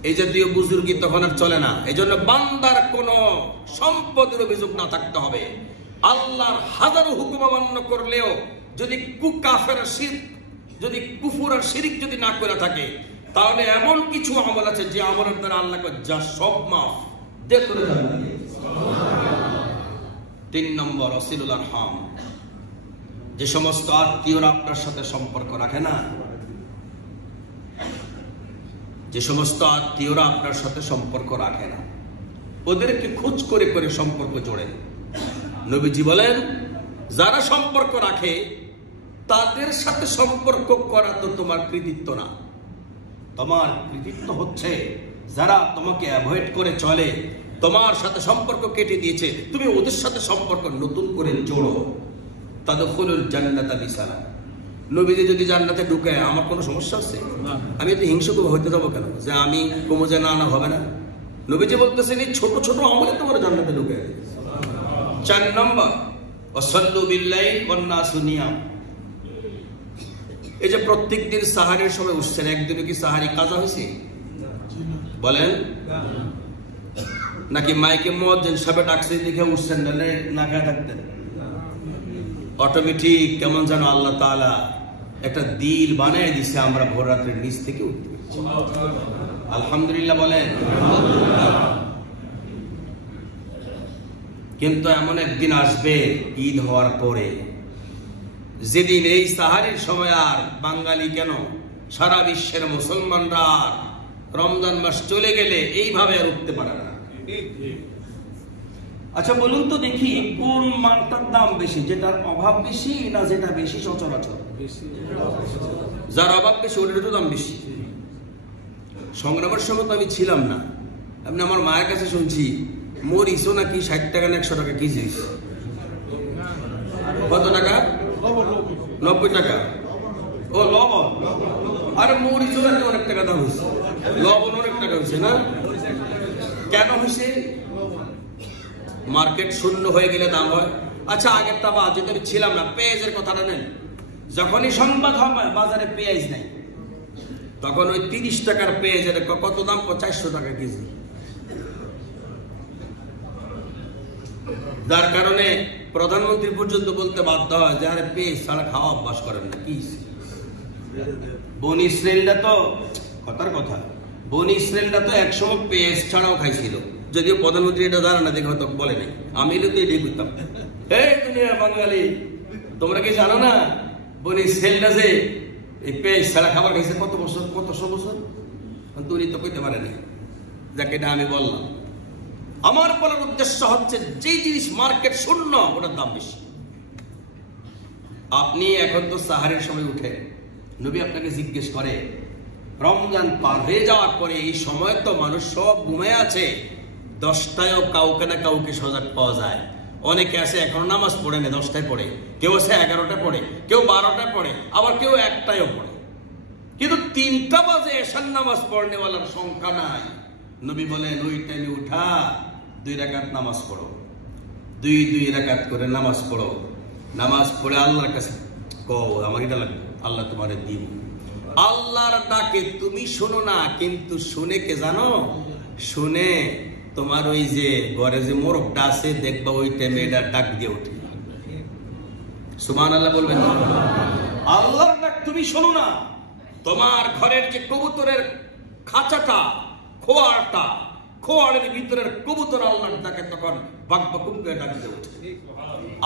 এই জাতীয় বুজুর্গি তখন আর চলে না। এই জন্য বান্দার কোন সম্পদের অভিযোগ না থাকতে হবে। আল্লাহর হাজারো হুকুম অমান্য করলেও যদি কাফের শিরক, যদি কুফর আর শিরক যদি না করে থাকে, তাহলে এমন কিছু আমল আছে যে আমলের দ্বারা আল্লাহকে যা সব মাফ দিয়ে করে যাবে। 3 নম্বর ওয়াসিলুল আরহাম, যে সমস্ত আত্মীয়রা আপনার সাথে সম্পর্ক রাখে না, যে সমস্ত আত্মীয়রা আপনার সাথে সম্পর্ক রাখে না, ওদেরকে খোঁজ করে করে সম্পর্ক জোড়েন। নবীজি বলেন যারা সম্পর্ক রাখে তাদের সাথে সম্পর্ক করা তো তোমার কৃতিত্ব না, তোমার কৃতিত্ব হচ্ছে যারা তোমাকে অ্যাভয়েড করে চলে, তোমার সাথে সম্পর্ক কেটে দিয়েছে, তুমি ওদের সাথে সম্পর্ক নতুন করে জোড়ো। তাদখুলুল জান্নাতা বিসালাম। নবীজি যদি জান্নাতে ঢুকে আমার কোনো সমস্যা আছে? আমি এত হিংসুক হইতে যাবো কেন যে আমি কমো যে না হবে না? নবীজি বলতেছেন এই ছোট ছোট আমলে তোমার জান্নাতে ঢুকে। 4 নম্বর ওয়াসাল্লু বিল্লাইল ওয়ান নাসু নিয়াম। এই যে প্রত্যেক দিন সাহারির সময় উঠছেন, একদিনও কি সাহারি কাজা হয়েছে? বলেন, নাকি মাইকে মুয়াজ্জিন সাহেব ডাকছে দেখে উঠছেন, না খায় থাকতেন? অটোমেটিক কেমন যেন আল্লাহ তাআলা একটা দিল বানিয়ে দিছে, আমরা ভোর রাত্রের নিচ থেকে উঠতে পারছি। আলহামদুলিল্লাহ বলেন। কিন্তু এমন একদিন আসবে ঈদ হওয়ার পরে, যেদিন এই সাহারির সময় আর বাঙালি কেন সারা বিশ্বের মুসলমানরা রমজান মাস চলে গেলে এইভাবে আর উঠতে পারে না। আচ্ছা বলুন তো দেখি, কোন মালটার দাম বেশি, যেটার অভাব বেশি না যেটা বেশি সচরাচর? যার অভাব বেশি ওটার তো দাম বেশি। সংগ্রামের সময় তো আমি ছিলাম না, আমি আমার মায়ের কাছে শুনছি মরিচও নাকি 60 টাকা না 100 টাকা কেজি। কত টাকা? 90 টাকা। ও লবণ, আরে মরিচও নাকি অনেক টাকা দাম হয়েছে, লবণ অনেক টাকা হয়েছে না? কেন হয়েছে? মার্কেট শূন্য হয়ে গেলে দাম হয়। আচ্ছা আগের তা বাদ, যেহেতু আমি ছিলাম না, পেঁয়াজের কথাটা নেন। যখনই সংবাদ হয় বাজারে পেঁয়াজ নাই, তখন ওই 30 টাকার পেঁয়াজের কত দাম? 400 টাকা কেজি। যার কারণে প্রধানমন্ত্রী পর্যন্ত বলতে বাধ্য হয় যে আরে পেঁয়াজ ছাড়া খাওয়া অভ্যাস করেন না। কি বনি ইসরায়েলরা তো কথার কথা, বনি ইসরায়েলরা তো একসময় পেঁয়াজ ছাড়াও খাইছিল, যদিও প্রধানমন্ত্রী এটা জানে না, দেখে হয়তো বলে নাই। আমি তো এটাই বুঝতাম। এই দুনিয়া বাঙালি, তোমরা কি জানো না বনি ইসরায়েলরা যে এই পেঁয়াজ ছাড়া খাবার খাইছে কত বছর, কতশো বছর? উনি তো কইতে পারেনি, যাকে এটা আমি বললাম। আমার বলার উদ্দেশ্য হচ্ছে যেই জিনিস মার্কেট শূন্য ওটার দাম বেশি। আপনি এখন তো সাহারের সময় উঠে, নবী আপনাকে জিজ্ঞেস করে রমজান পার হয়ে যাওয়ার পরে এই সময় তো মানুষ সব ঘুমিয়ে আছে, 10টায়ও কাউকে না কাউকে সজাগ পাওয়া যায়। অনেকে আছে এখনো নামাজ পড়ে না, 10টায় পড়ে, কেউ আছে 11টায় পড়ে, কেউ 12টায় পড়ে, আবার কেউ 1টায়ও পড়ে। কিন্তু 3টা বাজে এশার নামাজ পড়নেওয়ালার সংখ্যা নাই। নবী বলেন ওই টাইমে উঠা 2 রাকাত নামাজ পড়ো, 2 রাকাত করে নামাজ পড়ো। নামাজ পড়ে আল্লাহর কাছে কও আমাকে এটা লাগবে, আল্লাহ তোমারে দিব। আল্লাহর ডাকে তুমি শোনো না, কিন্তু শুনে কে জানো? শুনে তোমার ওই যে ঘরে যে মোরগটা আছে, দেখবা ওই টাইমে এটা ডাক দিয়ে ওঠে। সুবহানাল্লাহ বলবেন না? আল্লাহর ডাক তুমি শোনো না, তোমার ঘরের যে কবুতরের খাঁচাটা, খোয়ারটা, খোয়ারের ভিতরের কবুতর আল্লাহর ডাকে তখন বাকবাকুম করে ডাক দিয়ে ওঠে।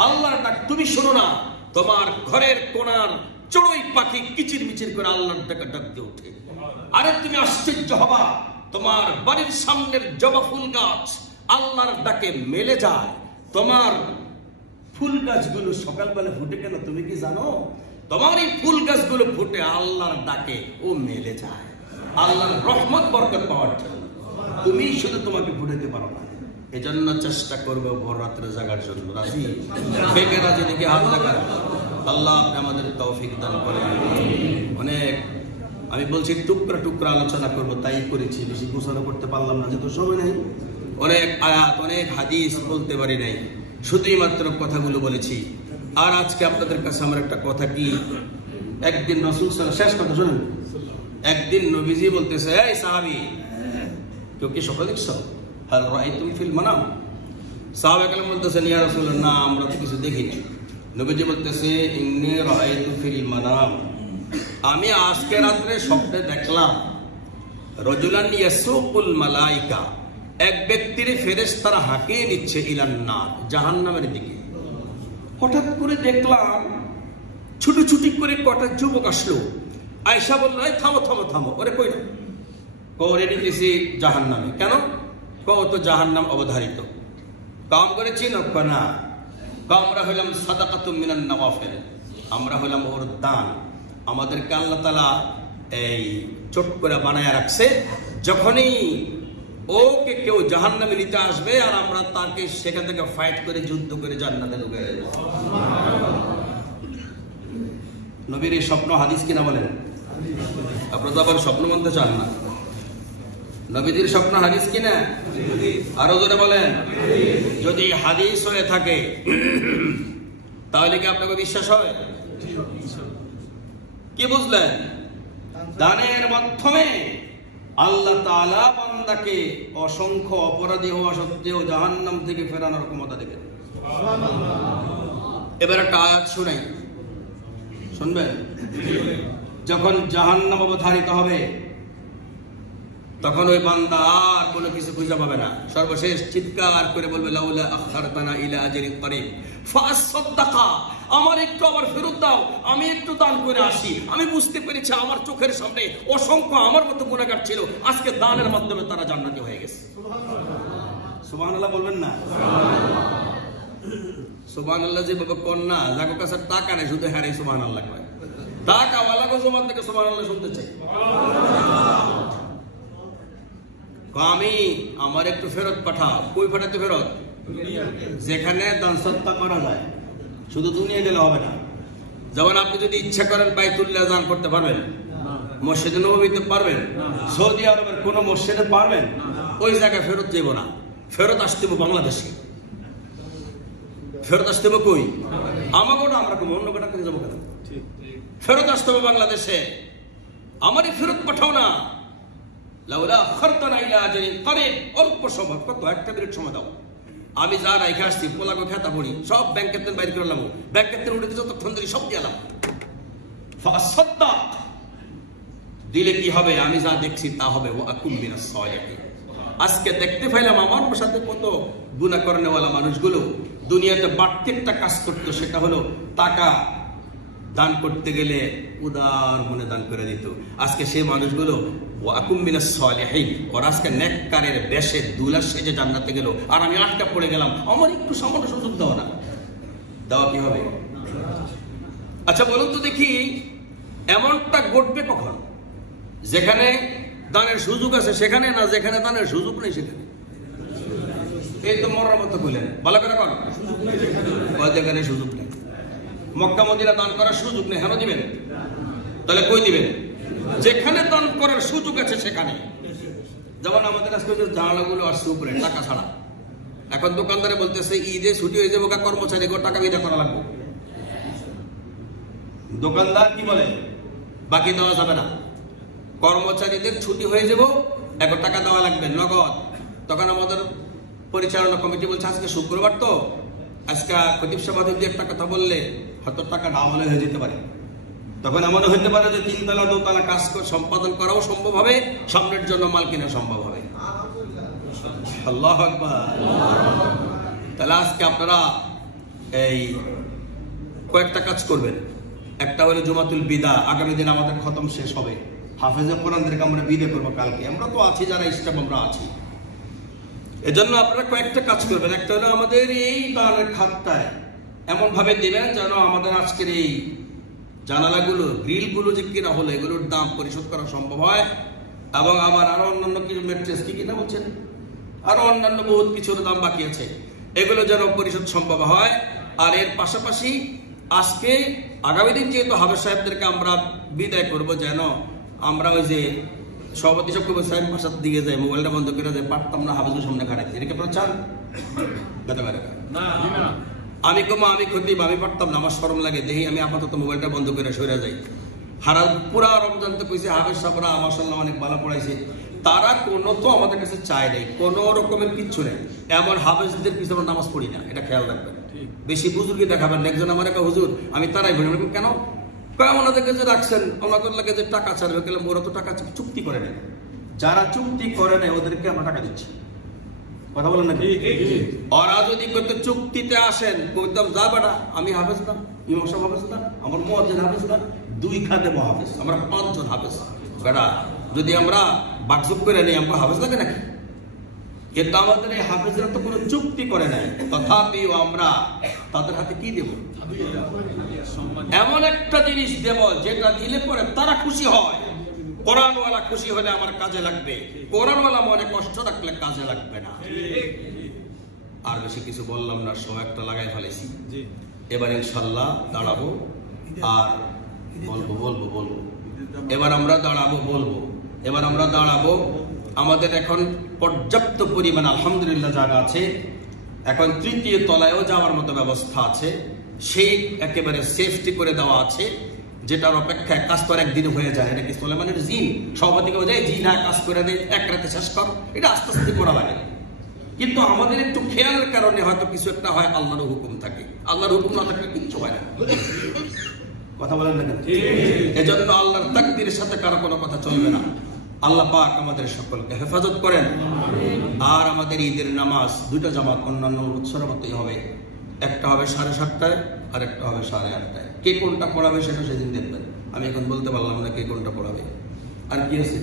আল্লাহর ডাক তুমি শোনো না, তোমার ঘরের কোণার চড়ুই পাখি কিচির মিচির করে আল্লাহর ডাকে ডাক দিয়ে ওঠে। আরে তুমি আশ্চর্য হবা, তোমার বাড়ির সামনের জবা ফুল গাছ আল্লাহর ডাকে মেলে যায়। তোমার ফুল গাছগুলো সকালবেলা ফুটে কেন তুমি কি জানো? তোমার এই ফুল গাছগুলো ফুটে আল্লাহর ডাকে ও মেলে যায়, আল্লাহর রহমত বরকত পাওয়ার জন্য। তুমি শুধু তোমাকে ফুটাতে পারো না, এজন্য চেষ্টা করবে ভোর রাত্রে জাগার জন্য। রাজি? বেকে রাজি দেখে হাত লাগা। আল্লাহ আপনি আমাদের তৌফিক দান করেন। অনেক আমি বলছি টুকরা টুকরা আলোচনা করবো, তাই করেছি, বেশি গোছানো করতে পারলাম না, যেহেতু সময় নেই। অনেক আয়াত, অনেক হাদিস বলতে পারি নাই, শুধুই মাত্র কথাগুলো বলেছি। আর আজকে আপনাদের কাছে আমার একটা কথা কি, একদিন রাসূল সাল্লাল্লাহু আলাইহি ওয়াসাল্লাম, শেষ কথা শুনুন, একদিন নবীজি বলতেছে এই সাহাবী, কেউ কি স্বপ্ন দেখছো? হাল রাআইতুম ফিল মানাম? সাহাবা কেরাম বলতেছেন ইয়া রাসূলুল্লাহ, না আমরা তো কিছু দেখিনি। নবীজি বলতেছে ইন্নী রাআইতু ফিল মানাম, আমি আজকে রাত্রে স্বপ্নে দেখলাম রাজুলান ইয়াসুকুল মালাইকা, এক ব্যক্তির ফেরেশতারা হাঁকিয়ে নিচ্ছে ইলান নার, জাহান্নামের দিকে। হঠাৎ করে দেখলাম ছুটি করে কটা যুবক আসলো, আয়েশা বলল এই থামো থামো থামো, ওরে কই না? কৌরে নিতেছি জাহান্নামে। কেন? তো জাহান্নাম অবধারিত। কাম করেছি না, আমরা হইলাম সাদাকাতুম মিনান নওয়াফিল, আমরা হইলাম ওর দান। আমাদেরকে আল্লাহ তাআলা এই চট করে বানায় রাখছে, যখনই ওকে কেউ জাহান্নামে নিতে আসবে আর আমরা তাকে সেখান থেকে ফাইট করে যুদ্ধ করে জান্নাতে ঢুকে যাব। নবীর এই স্বপ্ন হাদিস কিনা বলেন? আপনারা তো আবার স্বপ্ন মানতে চান না। নবীজির স্বপ্ন হাদিস কিনা? আরো জোরে বলেন। যদি হাদিস হয়ে থাকে তাহলে কি আপনাকে বিশ্বাস হয়? কি বুঝলেন? দানের মাধ্যমে আল্লাহ তাআলা বান্দাকে অসংখ্য অপরাধী হওয়া সত্ত্বেও জাহান্নাম থেকে ফেরানোর ক্ষমতা দেবেন। এবার একটা আয়াত শুনাই, শুনবেন? যখন জাহান্নাম অবধারিত হবে তখন ওই বান্দা আর কোনো কিছু খুঁজে পাবে না, সর্বশেষ চিৎকার করে বলবে লাউলা আখারতানা ইলা আজালিন করিব ফাসাদদাকা, আমার একটু আবার ফেরত দাও, আমি একটু দান করে আসি। আমি বুঝতে পেরেছি আমার চোখের সামনে অসংখ্য আমার মতো গুনাহগার ছিল, আজকে দানের মাধ্যমে তারা জান্নাতি হয়ে গেছে। সুবহানাল্লাহ বলবেন না? সুবহানাল্লাহ যে বাবা কন্যা যাগো কাছে টাকা নেই, শুধু হ্যাঁ সুবহানাল্লাহ কয়। টাকা ওয়ালাকে জমান থেকে সুবহানাল্লাহ শুনতে চাই। আমি আমার একটু ফেরত পাঠাও। কই পাঠাতে ফেরত? যেখানে দান সদকা করা যায়, শুধু দুনিয়া গেলে হবে না। যেমন আপনি যদি ইচ্ছা করেন বাইতুল্লাহ দান করতে পারবেন, মসজিদে নববীতে পারবেন, সৌদি আরবের কোন মসজিদে পারবেন, ওই জায়গায় ফেরত যাব না, ফেরত আসতে হবে বাংলাদেশে। ফেরত আসতে হবে কই? আমাকে ওটা আমরা অন্য কোটা করে যাবো কেন? ফেরত আসতে হবে বাংলাদেশে। আমারই ফেরত পাঠাও না। লাউলা আখারতানা ইলা আজালিন করিব, অল্প সময়, কত একটা মিনিট সময় দাও, আমি যা রাইখে আসছি পোলাগো খেতা পড়ি সব ব্যাংকের থেকে বাইর করে নেবো, ব্যাংকের থেকে উঠে যতক্ষণ ধরে সব দিয়ে এলাম। ফাসাদদাক, দিলে কি হবে? আমি যা দেখছি তা হবে। ওয়া আকুম মিনাস সালিহিন। আজকে দেখতে পাইলাম আমার সাথে কত গুনাহ করেনেওয়ালা মানুষগুলো দুনিয়াতে বাড়তি একটা কাজ করতো, সেটা হলো টাকা দান করতে গেলে উদার মনে দান করে দিত। আজকে সেই মানুষগুলো ওয়াকুম মিনাস সালিহিন, ওরা আজকে নেককারের বেশে দুলা সেজে জান্নাতে গেল, আর আমি আটকা পড়ে গেলাম। আমার একটু সামান্য সুযোগ দাও না, দেওয়া কি হবে? আচ্ছা বলুন তো দেখি, এমনটা ঘটবে কখন যেখানে দানের সুযোগ আছে সেখানে না, যেখানে দানের সুযোগ নেই সেখানে? এই তো মরার মতো বললেন, ভালো করে কর, যেখানে সুযোগ নেই। মক্কা মদিনা দান করার সুযোগ নেই, হেন দিবেন? তাহলে কই দিবেন? যেখানে দান করার সুযোগ আছে সেখানে। যেমন আমাদের আজকে জানালাগুলো আসছে উপরে টাকা ছাড়া, এখন দোকানদারে বলতেছে ঈদে ছুটি হয়ে যাবো, কর্মচারী টাকা বিদা করা লাগবে। দোকানদার কি বলে? বাকি দেওয়া যাবে না, কর্মচারীদের ছুটি হয়ে যাব, এখন টাকা দেওয়া লাগবে নগদ। তখন আমাদের পরিচালনা কমিটি বলছে আজকে শুক্রবার তো, আজকে খতিব সাহেব দিয়ে একটা কথা বললে হয়তো টাকা ডাবলে হয়ে যেতে পারে। তখন এমন হতে পারে যে 3 তলা 2 তলা কাজ সম্পাদন করাও সম্ভব হবে, সামনের জন্য মাল কেনা সম্ভব হবে। আল্লাহু আকবার। তাহলে আজকে আপনারা এই কয়েকটা কাজ করবেন। একটা হলো জুমাতুল বিদা, আগামী দিন আমাদের খতম শেষ হবে, হাফেজে কোরআনদেরকে আমরা বিদে করবো কালকে। আমরা তো আছি, যারা ইসলাম আমরা আছি, এজন্য আপনারা কয়েকটা কাজ করবেন। একটা হলো আমাদের এই দানের খাতটায় এমন ভাবে দিবেন যেন আমাদের আজকের এই জানালাগুলো গ্রিলগুলো যে কিনা হলো এগুলোর দাম পরিশোধ করা সম্ভব হয়, এবং আমার আরো অন্যান্য কিছু ম্যাট্রেস কি কিনা বলছেন, আরো অন্যান্য বহুত কিছুর দাম বাকি আছে, এগুলো যেন পরিশোধ সম্ভব হয়। আর এর পাশাপাশি আজকে আগামী দিন যেহেতু হাফেজ সাহেবদেরকে আমরা বিদায় করব, যেন আমরা ওই যে সভাপতি সব সাহেব বাসার দিকে যাই, মোবাইলটা বন্ধ করে যাই, পারতাম না হাফেজের সামনে খারাইতে, এটাকে আপনারা চান? আমি কমা আমি খতিব, আমি পারতাম না, আমার শরম লাগে, দেখি আমি আপাতত মোবাইলটা বন্ধ করে সরে যাই। হারা পুরা রমজান তো কইছে হাফেজ সাহেবরা মাশাআল্লাহ অনেক ভালো পড়াইছে, তারা কোনো তো আমাদের কাছে চায় নাই, কোন রকমের কিচ্ছু নেই। এমন হাফেজদের পিছনে আমরা নামাজ পড়ি না, এটা খেয়াল রাখবেন। বেশি বুজুর্গি দেখাবেন। একজন আমার একটা হুজুর, আমি তারাই বলি কেন ওনাদেরকে যে রাখছেন, ওনাদের লাগে যে টাকা ছাড়বে, গেলে ওরা তো টাকা চুক্তি করে নেয়, যারা চুক্তি করে নেয় ওদেরকে আমরা টাকা দিচ্ছি। কথা বলেন নাকি? ওরা যদি করতে চুক্তিতে আসেন, কইতাম যা বেটা আমি হাফেজ না, ইমাম সাহেব হাফেজ না, আমার মুয়াজ্জিন হাফেজ না, 2 খাতে হাফেজ, আমরা 5 জন হাফেজ, বেটা যদি আমরা বাকযোগ করে নেই আমরা হাফেজ লাগে নাকি? কিন্তু আমাদের এই হাফেজরা তো কোনো চুক্তি করে নাই, তথাপিও আমরা তাদের হাতে কি দেব? এমন একটা জিনিস দেব যেটা দিলে পরে তারা খুশি হয়, কোরআনওয়ালা খুশি হলে আমার কাজে লাগবে, কোরআনওয়ালা মনে কষ্ট রাখলে কাজে লাগবে না। আর বেশি কিছু বললাম না, সময় একটা লাগাই ফেলেছি। এবার ইনশাল্লাহ দাঁড়াবো আর বলবো। এবার আমরা দাঁড়াবো। আমাদের এখন পর্যাপ্ত পরিমাণ আলহামদুলিল্লাহ জায়গা আছে। এখন তৃতীয় তলায়ও যাওয়ার মতো ব্যবস্থা আছে, সেই একেবারে সেফটি করে দেওয়া আছে, যেটার অপেক্ষায় কাজ তো একদিন হয়ে যায়। এটা কি সুলাইমানের জিন সভাপতিকে বোঝায়, জি না কাজ করে দেয়, এক রাতে শেষ কর, এটা আস্তে আস্তে করা লাগে। কিন্তু আমাদের একটু খেয়ালের কারণে হয়তো কিছু একটা হয়, আল্লাহর হুকুম থাকে, আল্লাহর হুকুম না থাকলে কিচ্ছু হয় না। কথা বলেন না কেন? এজন্য আল্লাহর তাকদীরের সাথে কারো কোনো কথা চলবে না। আল্লাহ পাক আমাদের সকলকে হেফাজত করেন। আর আমাদের ঈদের নামাজ দুটো জামাত অন্যান্য উৎসবের মতোই হবে, একটা হবে 7:30টায় আর একটা হবে 8:30টায়। কে কোনটা পড়াবে সেটা সেদিন দেখবেন, আমি এখন বলতে পারলাম না কে কোনটা পড়াবে। আর কি আছে?